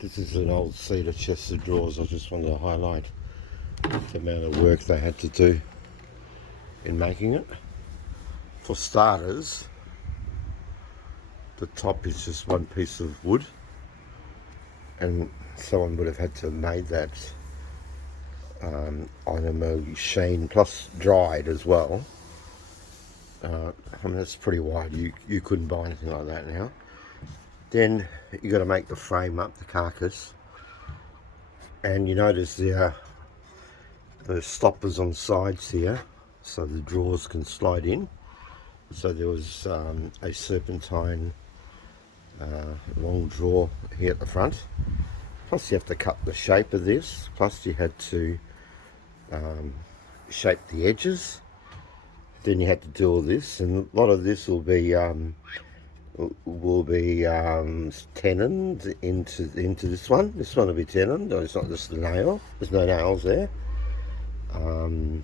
This is an old cedar chest of drawers. I just wanted to highlight the amount of work they had to do in making it. For starters, the top is just one piece of wood, and someone would have had to have made that on a machine, plus dried as well. I mean, that's pretty wide. You couldn't buy anything like that now. Then you got to make the frame up, the carcass, and you notice the stoppers on the sides here, so the drawers can slide in. So there was a serpentine long drawer here at the front. Plus you have to cut the shape of this. Plus you had to shape the edges. Then you had to do all this, and a lot of this will be tenoned into this one. This one will be tenoned. It's not just the nail. There's no nails there. Then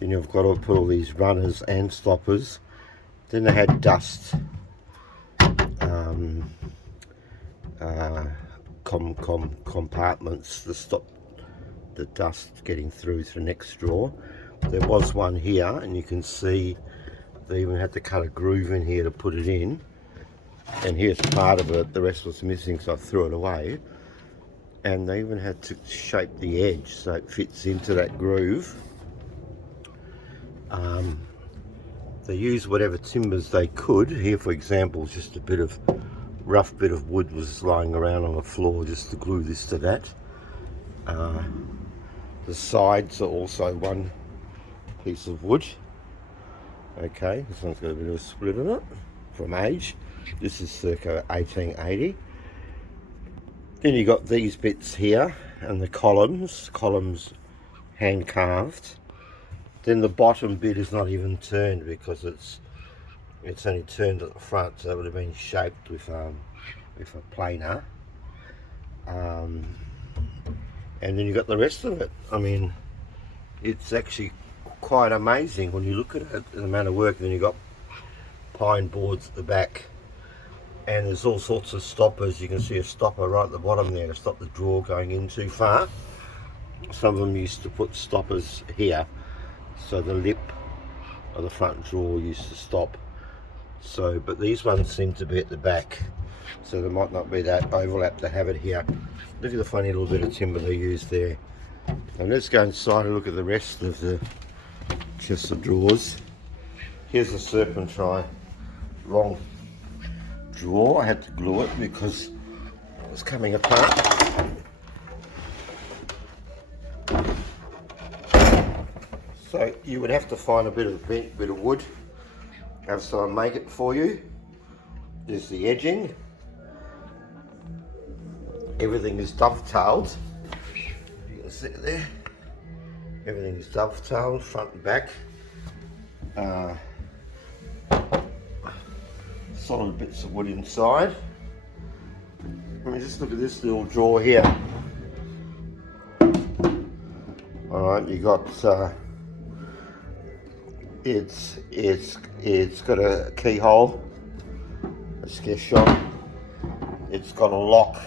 you've got to put all these runners and stoppers. Then they had dust compartments to stop the dust getting through to the next drawer. There was one here, and you can see they even had to cut a groove in here to put it in. And here's part of it. The rest was missing, so I threw it away. And they even had to shape the edge so it fits into that groove. They used whatever timbers they could. Here, for example, just a rough bit of wood was lying around on the floor just to glue this to that. The sides are also one piece of wood. Okay, this one's got a bit of a split in it from age. This is circa 1880. Then you got these bits here and the columns hand carved. Then the bottom bit is not even turned because it's only turned at the front, so it would have been shaped with a planer. And then you got the rest of it. I mean, it's actually quite amazing when you look at it, the amount of work. And then you got pine boards at the back, and there's all sorts of stoppers. You can see a stopper right at the bottom there to stop the drawer going in too far. Some of them used to put stoppers here, so the lip of the front drawer used to stop. So, but these ones seem to be at the back, so there might not be that overlap to have it here. Look at the funny little bit of timber they used there. And let's go inside and look at the rest of the chest of drawers. Here's the serpentine long drawer. I had to glue it because it was coming apart. So you would have to find a bit of bent bit of wood, have someone make it for you. There's the edging. Everything is dovetailed. You can see it there. Everything is dovetailed, front and back. Solid bits of wood inside. Let me just look at this little drawer here. Alright, you got it's got a keyhole, a scare shot. It's got a lock.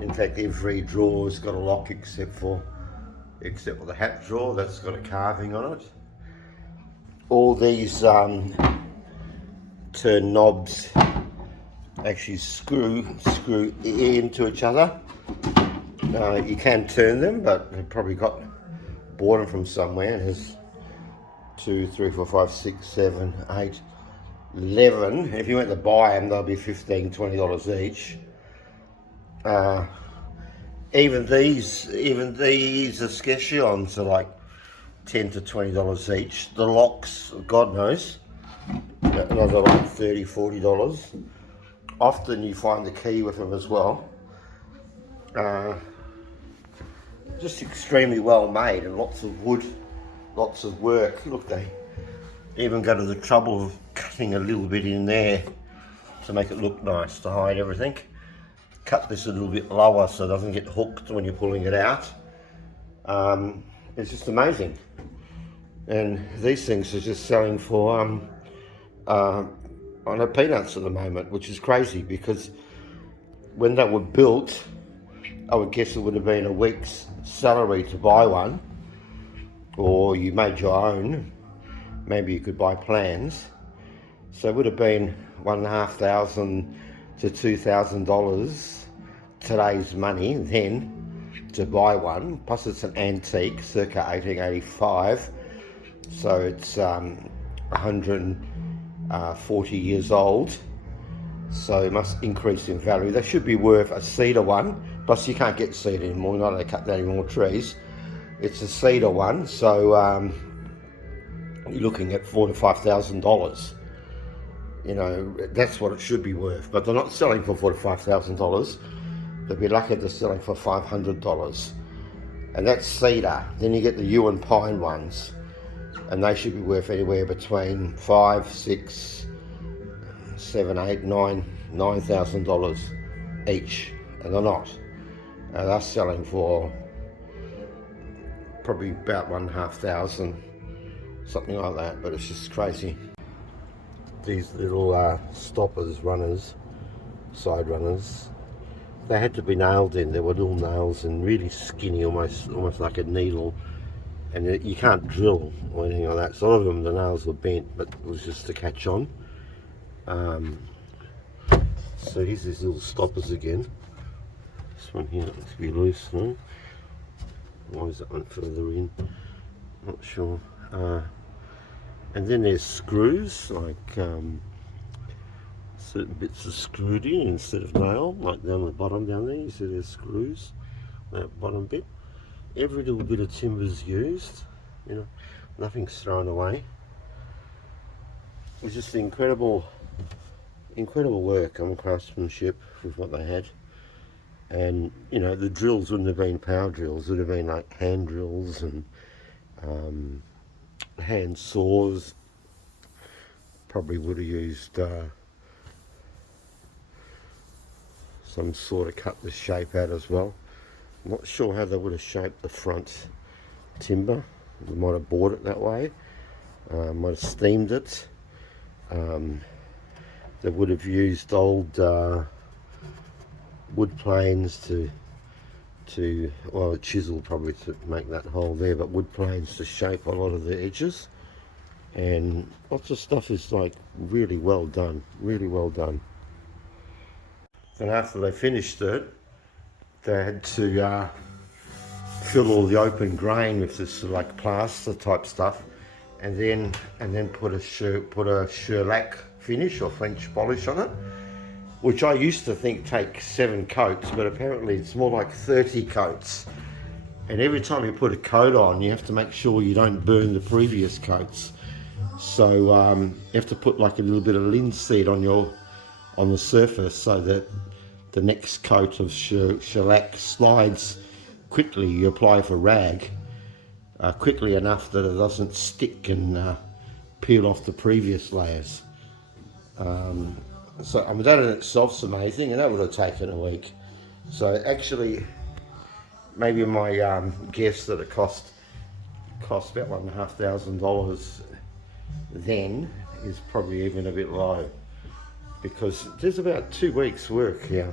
In fact, every drawer's got a lock except for the hat drawer. That's got a carving on it. All these turn knobs actually screw into each other. You can turn them, but they probably bought them from somewhere. And there's 2, 3, 4, 5, 6, 7, 8, 11. If you went to buy them, they'll be $15, $20 each. Even these escutcheons are like $10 to $20 each. The locks, God knows, those are like $30, $40. Often you find the key with them as well. Just extremely well made, and lots of wood, lots of work. Look, they even go to the trouble of cutting a little bit in there to make it look nice, to hide everything. Cut this a little bit lower so it doesn't get hooked when you're pulling it out. It's just amazing. And these things are just selling for I know peanuts at the moment, which is crazy because when they were built, I would guess it would have been a week's salary to buy one, or you made your own. Maybe you could buy plans. So it would have been $1,500 to $2,000 today's money then to buy one. Plus it's an antique, circa 1885. So it's 140 years old. So it must increase in value. They should be worth a cedar one. Plus you can't get cedar anymore, not they cut down any more trees. It's a cedar one, so you're looking at $4,000 to $5,000. You know, that's what it should be worth. But they're not selling for $4,000 to $5,000. They'll be lucky they're selling for $500. And that's cedar. Then you get the yew and pine ones, and they should be worth anywhere between $5,000, $6,000, $7,000, $8,000, $9,000 each. And they're not. They're selling for probably about $1,500, something like that, but it's just crazy. These little stoppers, runners, side runners, they had to be nailed in. There were little nails and really skinny, almost like a needle, and you can't drill or anything like that. So a lot of them, the nails were bent, but it was just to catch on. So here's these little stoppers again. This one here looks to be loose, no? Why is that one further in? Not sure. And then there's screws, like certain bits are screwed in instead of nailed, like down the bottom down there. You see there's screws, that bottom bit. Every little bit of timber's used, you know, nothing's thrown away. It was just incredible work on craftsmanship with what they had. And you know, the drills wouldn't have been power drills, it would have been like hand drills and hand saws. Probably would have used some sort of cut the shape out as well. I'm not sure how they would have shaped the front timber. They might have bored it that way, might have steamed it. They would have used old wood planes to well, a chisel probably to make that hole there, but wood planes to shape a lot of the edges. And lots of stuff is like really well done, really well done. And after they finished it, they had to fill all the open grain with this like plaster type stuff, and then put a shellac finish or French polish on it, which I used to think takes 7 coats, but apparently it's more like 30 coats. And every time you put a coat on, you have to make sure you don't burn the previous coats. So you have to put like a little bit of linseed on the surface so that the next coat of shellac slides quickly. You apply for rag quickly enough that it doesn't stick and peel off the previous layers. So I mean, that in itself's amazing, and that would have taken a week. So actually, maybe my guess that it cost about $1,500 then is probably even a bit low, because there's about 2 weeks work here.